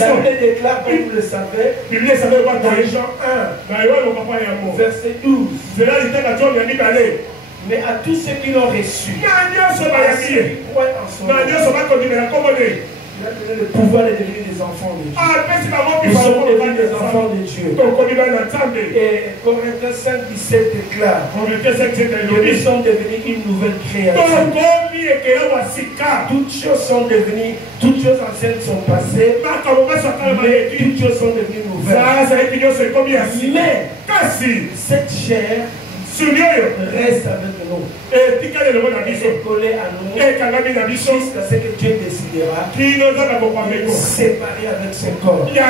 Bible déclare, comme vous le savez, dans Jean 1, verset 12. Mais à tous ceux qui l'ont reçu, à ceux qui croient en son nom, il a donné le pouvoir de devenir des enfants de Dieu. Nous sommes devenus des enfants de Dieu. Et Corinthiens 5, 17 déclare que nous sommes devenus une nouvelle création. Toutes choses sont devenues, toutes choses anciennes sont passées, mais toutes choses sont devenues nouvelles. Mais cette chair reste avec nous. Elle est collée à nous jusqu'à ce que Dieu décidera de nous séparer avec son corps. Et en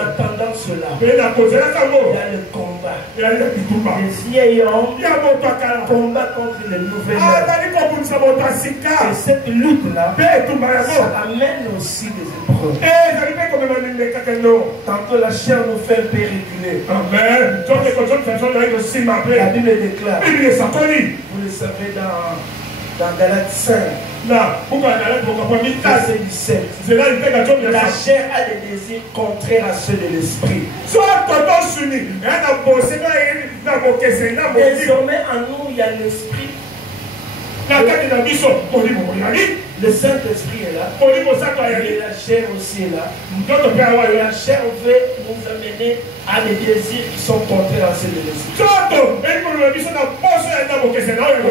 attendant cela, il y a le combat. Les vieils hommes combattent contre les nouvelles hommes. Et cette lutte-là, ça amène aussi des épreuves. Tantôt la chair nous fait un peu reculer. Amen. La Bible déclare, vous le savez dans Galates 5, verset 17, la chair a des désirs contraires à ceux de l'esprit. Désormais en nous il y a l'esprit. Le Saint-Esprit est là. Et la chair aussi est là. Et la chair veut nous amener à des désirs qui sont contraires à ceux de l'esprit. La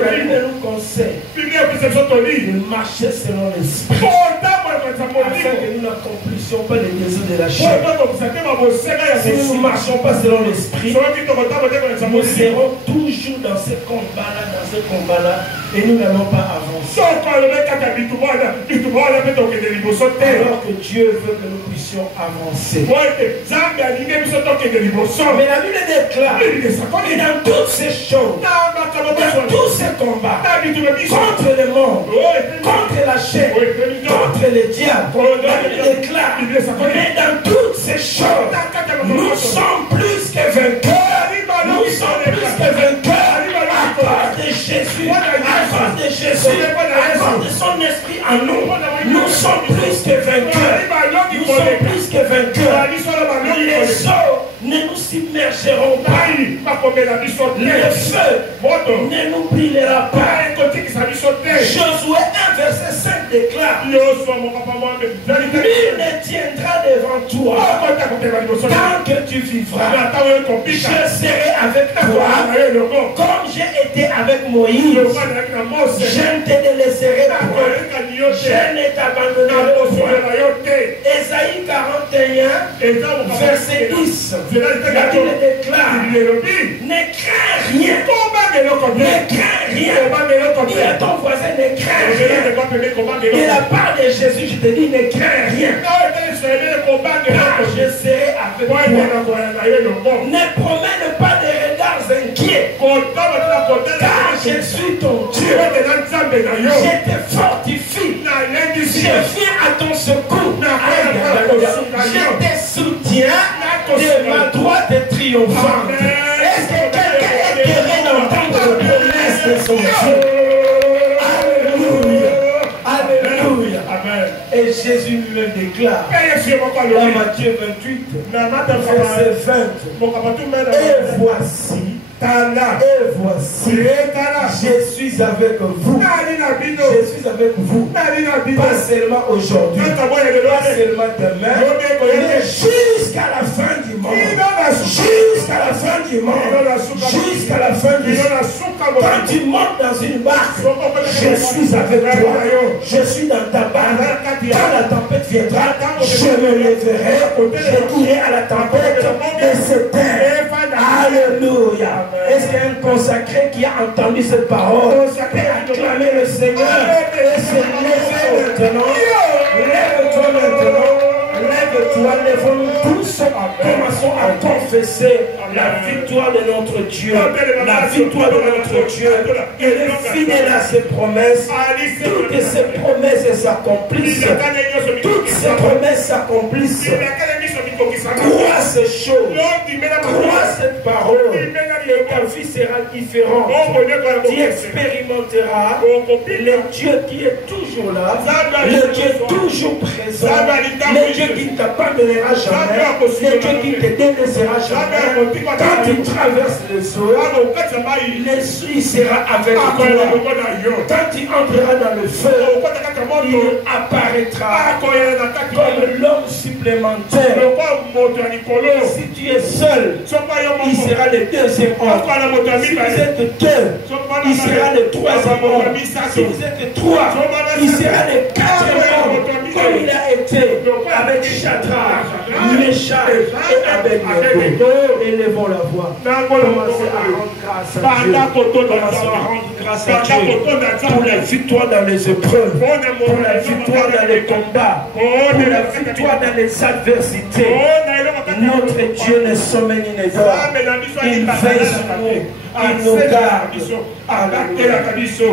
Bible nous conseille de marcher selon l'esprit, afin que nous n'accomplissions pas les désirs de la chair. Si nous ne marchons pas selon l'esprit, nous serons toujours dans ce combat-là, et nous n'allons pas avancer. Alors que Dieu veut que nous puissions avancer. Mais la Bible déclare que dans toutes ces choses, dans tous ces combats, contre le monde, contre la chair, contre le diable, la Bible déclare, mais dans toutes ces choses, nous sommes plus que vainqueurs. Nous sommes plus que vainqueurs à cause de Jésus, à cause de Jésus, à cause de son esprit en nous. Nous sommes plus que vainqueurs. Nous sommes plus que vainqueurs. Les eaux ne nous submergeront pas. Le feu ne nous brûlera pas. Josué 1 verset 5 déclare, nul ne tiendra devant toi tant que tu vivras. Je serai avec toi comme j'ai été avec Moïse. Je ne te délaisserai pas. Je ne t'abandonnerai pas. Ésaïe 41 verset 10. La Bible déclare, ne crains rien. Ne crains rien. Dis à ton voisin, ne crains rien. De la part de Jésus, je te dis, ne crains rien. Car je serai avec toi. Ne promène pas de regards inquiets. Car je suis ton Dieu. Je te fortifie. Je viens à ton secours. Je te soutiens de ma droite triomphante. Est-ce que quelqu'un est heureux d'entendre les promesses de son Dieu? Alléluia. Alléluia. Amen. Et Jésus lui déclare dans Matthieu 28, verset 20, et voici, je suis avec vous. Je suis avec vous. Pas seulement aujourd'hui, pas seulement demain, mais jusqu'à la fin du monde. Jusqu'à la fin du monde. Jusqu'à la fin du monde. Quand tu montes dans une barque, je suis avec toi. Je suis dans ta barque. Quand la tempête viendra, je me lèverai. Je dirai à la tempête de se taire. Alléluia. Est-ce qu'il y a un consacré qui a entendu cette parole et acclamer le Seigneur et se lever maintenant? Lève-toi maintenant. Lève-toi, lèvons-nous tous. Commençons à confesser la victoire de notre Dieu. La victoire de notre Dieu. Il est fidèle à ses promesses. Toutes ses promesses s'accomplissent. Toutes ses promesses s'accomplissent. Crois ces choses. Crois cette parole. Et ta vie sera différente. Tu expérimenteras le Dieu qui est toujours là, le Dieu toujours présent, le Dieu qui ne t'abandonnera jamais, le Dieu qui ne te délaissera jamais. Quand tu traverses les eaux, il sera avec toi. Quand tu entreras dans le feu, il apparaîtra comme l'homme supplémentaire. Si tu es seul, il sera le deuxième homme. Si vous êtes deux, il sera le troisième homme. Si vous êtes trois, il sera le quatrième homme. Comme il a été avec Shadrach, Meshach et Abednego. Élevons la voix. Commencez à rendre grâce à Dieu. Commencez à rendre grâce à Dieu pour la victoire dans les épreuves, pour la victoire dans les combats, pour la victoire dans les adversités. Notre Dieu ne sommet ni ne dort. Il veille sur nous. Il nous garde.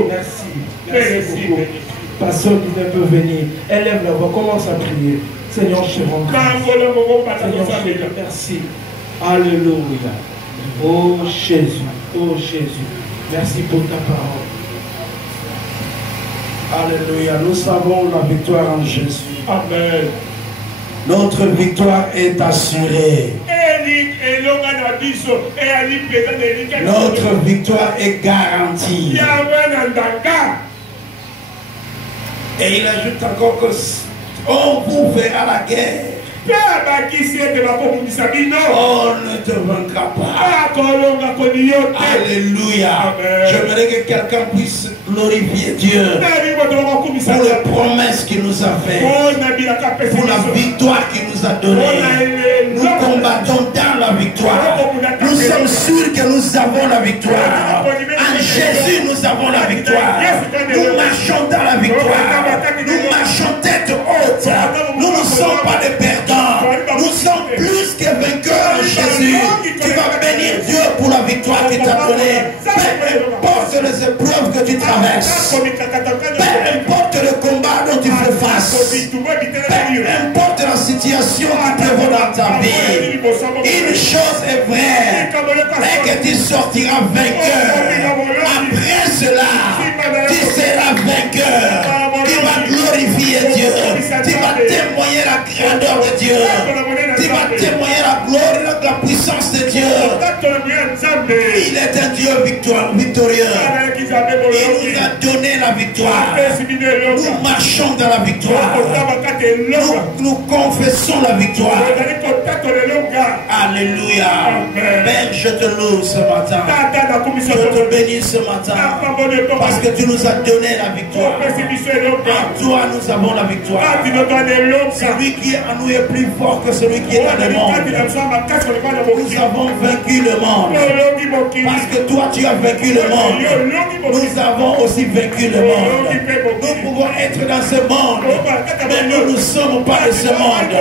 Merci. Merci beaucoup. Pasteur qui ne peut venir. Élève la voix. Commence à prier. Seigneur, je te rends grâce. Seigneur, je te remercie. Alléluia. Oh Jésus. Oh Jésus. Merci pour ta parole. Alléluia. Nous savons la victoire en Jésus. Amen. Notre victoire est assurée. Notre victoire est garantie. Et il ajoute encore que on vous verra la guerre. On ne te vaincra pas. Alléluia. J'aimerais que quelqu'un puisse glorifier Dieu pour les promesses qu'il nous a faites, pour la victoire qu'il nous a donnée. Nous combattons dans la victoire. Nous sommes sûrs que nous avons la victoire. En Jésus, nous avons la victoire. Nous marchons dans la victoire. Nous marchons tête haute. Nous ne sommes pas des perdants. Nous sommes plus que vainqueurs en Jésus. Tu vas bénir Dieu pour la victoire qu'il t'a donnée. Peu importe les épreuves que tu traverses. Peu importe le combat dont tu fais face. Peu importe la situation qui prévaut dans ta vie. Une chose est vraie. Et que tu sortiras vainqueur. Après cela, tu seras vainqueur. Tu vas glorifier Dieu. Tu vas témoigner la grandeur de Dieu. Tu vas témoigner la gloire et la puissance de Dieu. Il est un Dieu victorieux. Il nous a donné la victoire. Nous marchons dans la victoire. Nous confessons la victoire. Alléluia. Père, je te loue ce matin. Je te bénis ce matin. Parce que tu nous as donné la victoire. En toi, nous avons la victoire. Celui qui est en nous est plus fort que celui qui est dans le monde. Nous avons vaincu le monde. Parce que toi, tu as vaincu le monde. Nous avons aussi vaincu le monde. Nous pouvons être dans ce monde, mais nous ne sommes pas de ce monde.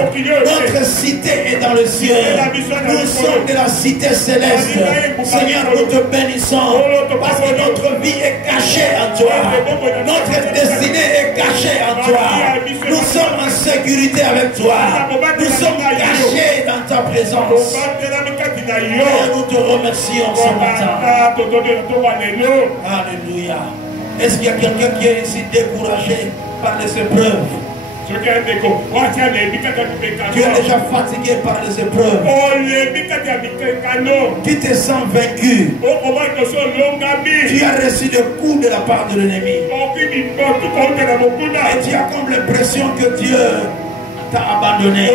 Notre cité est dans le ciel. Nous sommes de la cité céleste. Seigneur, nous te bénissons parce que notre vie est cachée en toi. Notre destinée est cachée en toi. Nous sommes en sécurité avec toi. Nous sommes cachés dans ta présence. Et nous te remercions ce matin. Alléluia. Est-ce qu'il y a quelqu'un qui est ici découragé par les épreuves? Tu es déjà fatigué par les épreuves. Tu te sens vaincu. Tu as reçu des coups de la part de l'ennemi. Et tu as comme l'impression que Dieu t'a abandonné.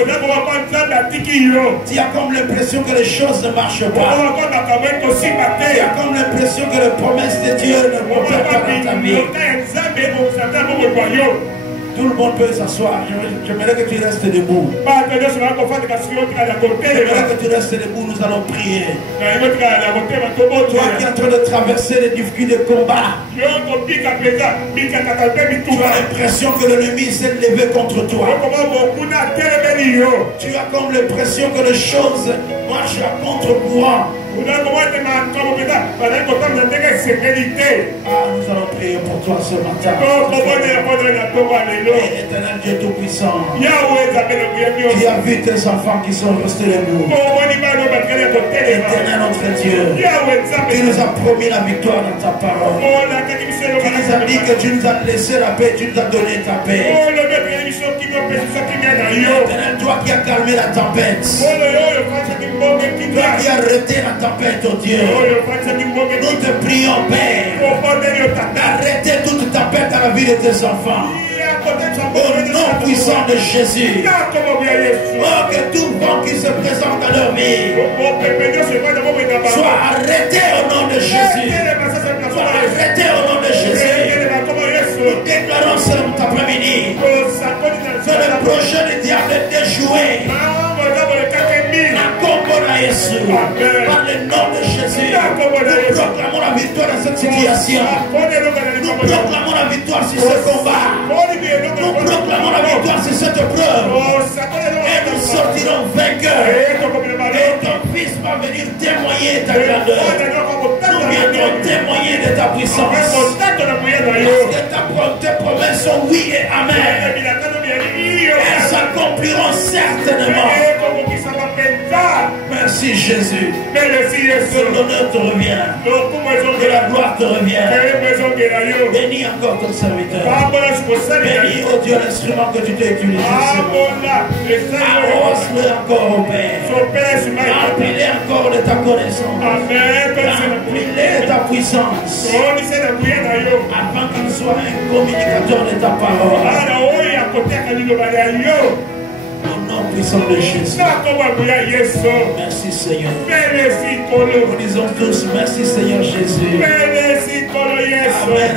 Tu as comme l'impression que les choses ne marchent pas. Tu as comme l'impression que les promesses de Dieu ne vont pas dans ta vie. Tout le monde peut s'asseoir. J'aimerais que tu restes debout. J'aimerais que tu restes debout. Nous allons prier. Toi qui es en train de traverser les difficultés de combat, tu as l'impression que l'ennemi s'est levé contre toi. Tu as comme l'impression que les choses marchent à contre-courant. nous allons prier pour toi ce matin. Éternel Dieu Tout-Puissant, qui a vu tes enfants qui sont restés debout. Éternel notre Dieu, qui nous a promis la victoire dans ta parole. Qui nous a dit que tu nous as laissé la paix, tu nous as donné ta paix. Éternel, toi qui as calmé la tempête, toi qui as arrêté la tempête, oh Dieu, nous te prions, Père, d'arrêter toute tempête à la vie de tes enfants. Au nom puissant de Jésus. Oh, que tout vent qui se présente dans leur vie soit arrêté au nom de Jésus. Soit arrêté au nom de Jésus. Nous déclarons cet après-midi que le projet du diable est déjoué. Par le nom de Jésus, nous proclamons la victoire dans cette situation. Nous proclamons la victoire sur ce combat. Nous proclamons la victoire sur cette épreuve. Et nous sortirons vainqueurs. Et ton Fils va venir témoigner ta grandeur. Nous viendrons témoigner de ta puissance. Parce que tes promesses sont oui et amen. Elles s'accompliront certainement. Merci Jésus. Que l'honneur te revient. Que la gloire te revient. Bénis encore ton serviteur. Bénis, oh Dieu, l'instrument que tu t'es utilisé. Arrose-le encore au Père. Remplis-le encore de ta connaissance. Remplis-le de ta puissance. Afin qu'il soit un communicateur de ta parole. Au nom puissant de Jésus. Merci Seigneur. Nous disons tous merci Seigneur Jésus. Amen,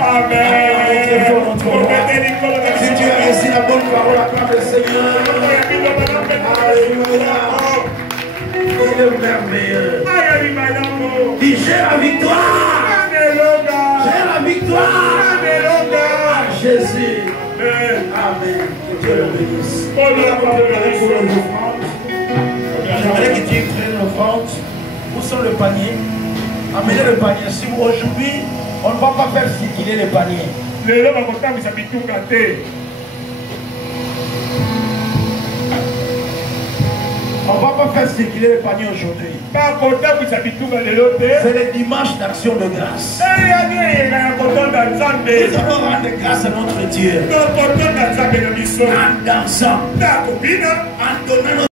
amen. Si tu as reçu la bonne parole, acclame le Seigneur. Alléluia. Il est merveilleux. Dis j'ai la victoire. J'ai la victoire. Jésus. Amen. Que Dieu le bénisse. J'aimerais que tu prennes l'offrande. Où sont le panier? Amenez le panier. Si aujourd'hui, on ne va pas faire circuler le panier. On ne va pas faire circuler le panier aujourd'hui. C'est le dimanche d'action de grâce. Nous allons rendre grâce à notre Dieu. En dansant. En donnant